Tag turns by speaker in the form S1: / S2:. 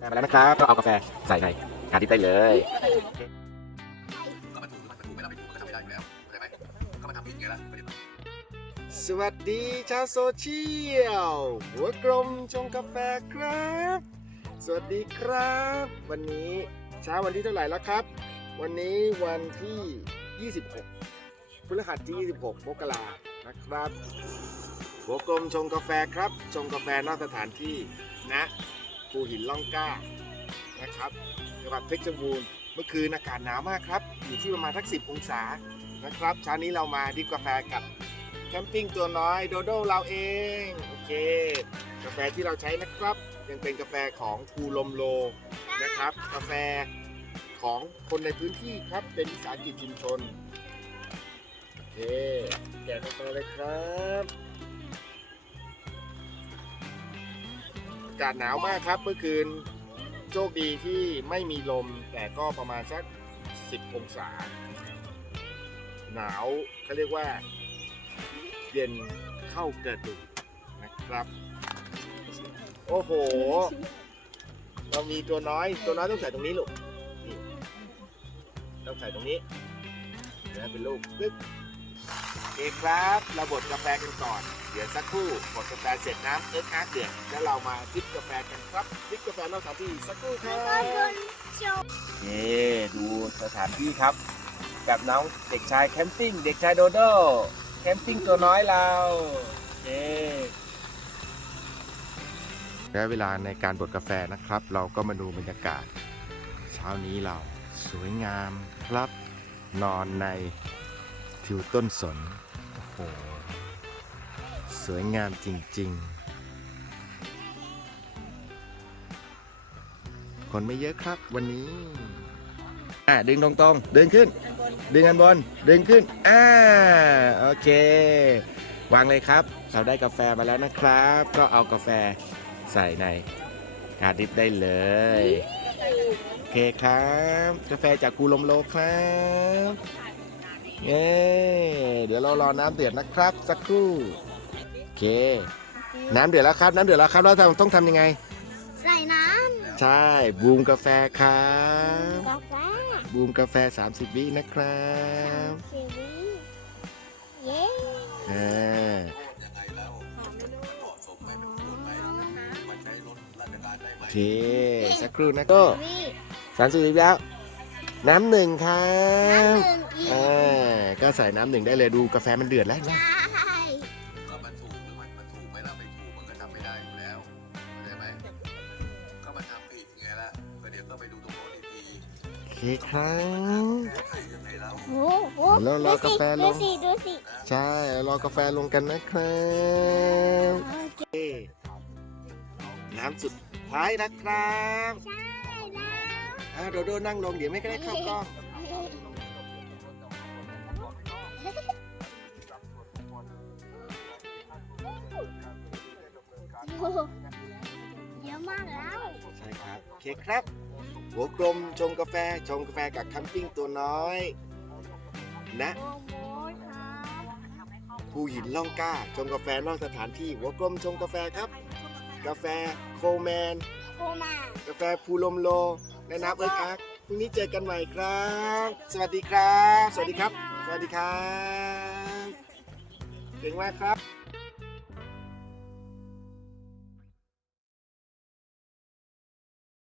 S1: ได้มาแล้วนะครับก็เอากาแฟใส่ในกาดิบได้เลย
S2: ก็มันถูกหรือมันถูกไม่เราไปถูกมันก็ทำไม่ได้แล้วเข้าใจไหมก็มันทำผิดไงล่ะ
S1: สวัสดีชาวโซเชียลหัวกลมชงกาแฟครับ สวัสดีครับ วันนี้เช้าวันที่เท่าไหร่แล้วครับ วันนี้วันที่ 26พฤหัสที่ 26มกรานะครับหัวกลมชงกาแฟครับ ชงกาแฟนอกสถานที่นะ ภูหินล่องกล้านะครับจังหวัดเพชรบูรณ์เมื่อคืนอากาศหนาวมากครับอยู่ที่ประมาณทัก10องศานะครับเช้านี้เรามาดิบกาแฟกับแคมปิ้งตัวน้อยโดโดเราเองโอเคกาแฟที่เราใช้นะครับ ยังเป็นกาแฟของภูลมโลนะครับ กาแฟของคนในพื้นที่ครับเป็นวิสาหกิจชุมชนโอเคแกะกาแฟเลยครับากาศหนาวมากครับเมื่อคืนโชคดีที่ไม่มีลมแต่ก็ประมาณสัก 10 องศา หนาวเขาเรียกว่า เย็นเข้ากระดูกนะครับ โอ้โห เรามีตัวน้อยตัวน้อยต้องใส่ตรงนี้ลูกนี่ต้องใส่ตรงนี้แล้วเป็นลูกปึ๊บ โอเคครับ เราบดกาแฟกันก่อน เดี๋ยวสักครู่บดกาแฟเสร็จน้ำเอิ๊กอาร์กเดือดแล้วเรามาดริบกาแฟกันครับดริบกาแฟนอกสถานที่สักครู่ครับเย้ดูสถานที่ครับกับน้องเด็กชายแคมปิ้งเด็กชายโดโดแคมปิ้งตัวน้อยเราเย้และเวลาในการบดกาแฟนะครับ เราก็มาดูบรรยากาศ เช้านี้เราสวยงามครับ นอนใน ทิวต้นสน โอ้โห สวยงามจริง ๆ คนไม่เยอะครับวันนี้ อะดึงตรงๆดึงขึ้น ดึงอันบน ดึงขึ้น อ่า โอเค วางเลยครับ เราได้กาแฟมาแล้วนะครับ ก็เอากาแฟใส่ในกาดิบได้เลย โอเคครับ กาแฟจากกูลมโลครับ เย้เดี๋ยวเรารอน้ำเดือดนะครับ สักครู่โอเค น้ำเดือดแล้วครับน้ำเดือดแล้วครับเราต้องต้องทำยังไง
S3: ใส่น้
S1: ใช่บูมกาแฟครัำบ
S3: กาแฟ
S1: บูมกาแฟ 30 วินะครับ
S3: สีวิเย้
S1: อ่า
S2: ยังไงแล้วมันเหมาะสมไหมมันควรไหมมันใช้รถราชการได้ไหม
S1: โอเคสักครู่นะก็
S3: วิ
S1: สามสิบวิแล้ว น้ำหนึ่งครั
S3: น้ำ
S1: บ
S3: หนึ่งอีก
S1: อ่าก็ใส่น้ำหนึ่งได้เลยดูกาแฟมันเดือดแล้ว
S3: ใช่
S1: นะ
S2: ก็มันถูกหรือมันมันถูกไหมล่ะไม่ถูกมันก็ทำไม่ได้อยู่แล้วเข้าใจไหมก็มันทำผิดไงล่ะก็เดี๋ยวก็ไปดูตรงโน้นอีกที
S1: โอเคครับ
S2: แก้ไขยังไงแล้ว
S3: โอ้โห
S1: แล้วรอกาแฟล
S3: ดู
S1: ง
S3: สิดูสิ
S1: ใช่รอกาแฟลงกันนะครับ
S3: โอเค
S1: น้ำสุดท้ายนะครับ
S3: ใช่แล้ว
S1: อ่าโดโดนั่งลงเดี๋ยวไม่ได้เข้ากล้อง
S3: โอ้โหเยอะมากแล้ว
S1: ใช่ครับโอเคครับ หัวกลมชงกาแฟชงกาแฟกับแคัมปิ้งตัวน้อย นะ
S3: โอ้โหครับ
S1: ภูหินล่องกล้าชงกาแฟนอกสถานที่หัวกลมชงกาแฟครับ กาแฟโคแมน
S3: โคมา กา
S1: แฟภูลมโล และน้ำเอิร์กอาร์กพรุ่งนี้เจอกันใหม่ครับ สวัสดีครับ สวัสดีครับ สวัสดีครับเก่งมากครับ